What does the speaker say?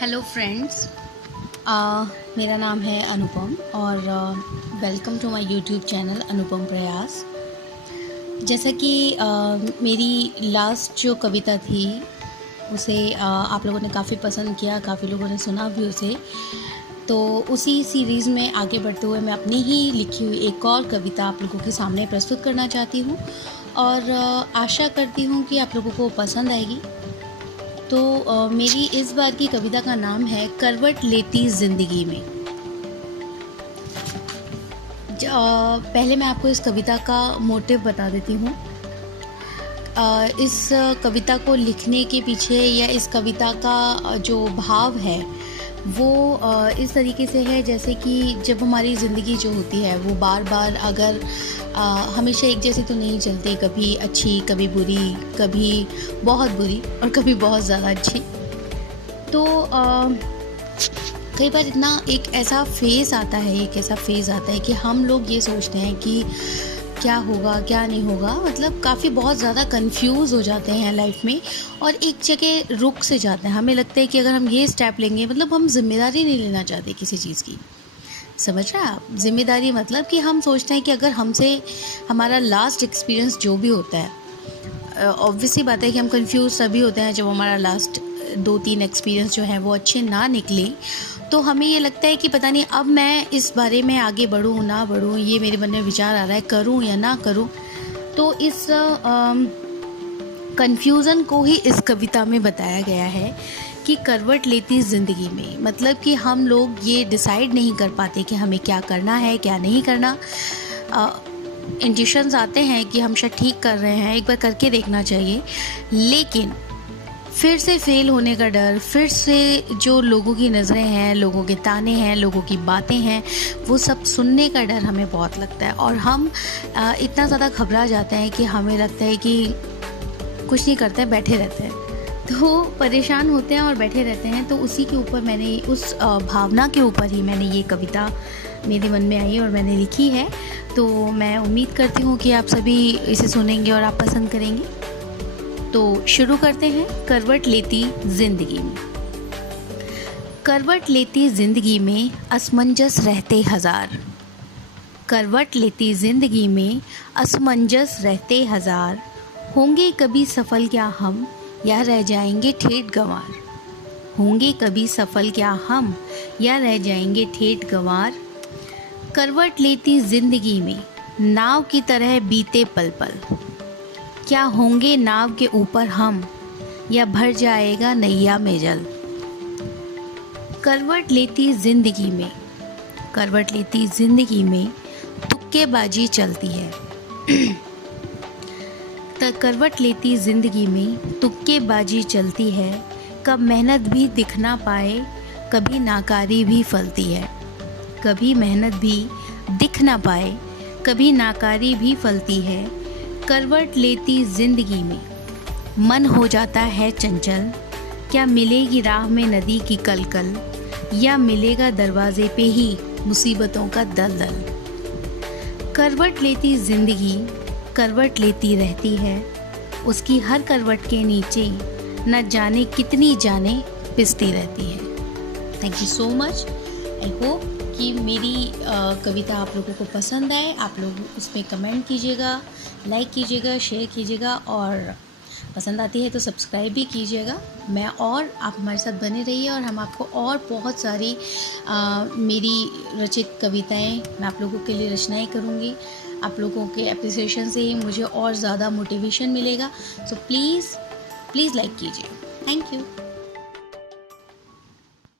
Hello friends, मेरा नाम है अनुपम और welcome to my YouTube channel Anupam Prayas. जैसा कि मेरी लास्ट जो कविता थी उसे आप लोगों ने काफ़ी पसंद किया, काफ़ी लोगों ने सुना भी उसे। तो उसी सीरीज़ में आगे बढ़ते हुए मैं अपनी ही लिखी हुई एक और कविता आप लोगों के सामने प्रस्तुत करना चाहती हूँ और आशा करती हूँ कि आप लोगों को पसंद आएगी। तो मेरी इस बार की कविता का नाम है करवट लेती ज़िंदगी में। पहले मैं आपको इस कविता का मोटिव बता देती हूँ। इस कविता को लिखने के पीछे या इस कविता का जो भाव है वो इस तरीके से है जैसे कि जब हमारी ज़िंदगी जो होती है वो बार बार अगर हमेशा एक जैसी तो नहीं चलती, कभी अच्छी, कभी बुरी, कभी बहुत बुरी और कभी बहुत ज़्यादा अच्छी। तो कई बार इतना एक ऐसा फेज़ आता है कि हम लोग ये सोचते हैं कि क्या होगा क्या नहीं होगा, मतलब काफ़ी बहुत ज़्यादा कंफ्यूज हो जाते हैं लाइफ में और एक जगह रुक से जाते हैं। हमें लगता है कि अगर हम ये स्टेप लेंगे, मतलब हम जिम्मेदारी नहीं लेना चाहते किसी चीज़ की। समझ रहे हैं आप? जिम्मेदारी मतलब कि हम सोचते हैं कि अगर हमसे हमारा लास्ट एक्सपीरियंस जो भी होता है, ऑब्वियसली बात है कि हम कंफ्यूज तभी होते हैं जब हमारा लास्ट 2-3 एक्सपीरियंस जो है वो अच्छे ना निकले। तो हमें ये लगता है कि पता नहीं अब मैं इस बारे में आगे बढ़ूँ ना बढ़ूँ, ये मेरे मन में विचार आ रहा है, करूँ या ना करूँ। तो इस कन्फ्यूज़न को ही इस कविता में बताया गया है कि करवट लेती ज़िंदगी में, मतलब कि हम लोग ये डिसाइड नहीं कर पाते कि हमें क्या करना है क्या नहीं करना। इंट्यूशंस आते हैं कि हम शायद ठीक कर रहे हैं, एक बार करके देखना चाहिए, लेकिन फिर से फेल होने का डर, फिर से जो लोगों की नज़रें हैं, लोगों के ताने हैं, लोगों की बातें हैं, वो सब सुनने का डर हमें बहुत लगता है और हम इतना ज़्यादा घबरा जाते हैं कि हमें लगता है कि कुछ नहीं करते हैं, बैठे रहते हैं। तो परेशान होते हैं और बैठे रहते हैं। तो उसी के ऊपर मैंने उस भावना के ऊपर ही मैंने ये कविता मेरे मन में आई और मैंने लिखी है। तो मैं उम्मीद करती हूँ कि आप सभी इसे सुनेंगे और आप पसंद करेंगे। तो शुरू करते हैं। करवट लेती ज़िंदगी में। करवट लेती ज़िंदगी में असमंजस रहते हज़ार। करवट लेती ज़िंदगी में असमंजस रहते हज़ार। होंगे कभी सफल क्या हम, या रह जाएंगे ठेठ गंवार। होंगे कभी सफल क्या हम, या रह जाएंगे ठेठ गंवार। करवट लेती ज़िंदगी में नाव की तरह बीते पल पल। क्या होंगे नाव के ऊपर हम, या भर जाएगा नैया में जल। करवट लेती ज़िंदगी में, करवट लेती ज़िंदगी में तुक्केबाजी चलती है। करवट लेती ज़िंदगी में तुक्केबाजी चलती है। कब मेहनत भी दिख ना पाए, कभी नाकारी भी फलती है। कभी मेहनत भी दिख ना पाए, कभी नाकारी भी फलती है। करवट लेती ज़िंदगी में मन हो जाता है चंचल। क्या मिलेगी राह में नदी की कलकल, या मिलेगा दरवाजे पे ही मुसीबतों का दलदल। करवट लेती ज़िंदगी करवट लेती रहती है। उसकी हर करवट के नीचे न जाने कितनी जाने पिसती रहती है। Thank you so much. I hope कि मेरी कविता आप लोगों को पसंद आए। आप लोग उसमें कमेंट कीजिएगा, लाइक कीजिएगा, शेयर कीजिएगा और पसंद आती है तो सब्सक्राइब भी कीजिएगा। मैं और आप हमारे साथ बने रहिए और हम आपको और बहुत सारी मेरी रचित कविताएं मैं आप लोगों के लिए रचनाएं करूँगी। आप लोगों के एप्रिसिएशन से ही मुझे और ज़्यादा मोटिवेशन मिलेगा। सो प्लीज़ लाइक कीजिए। Thank you.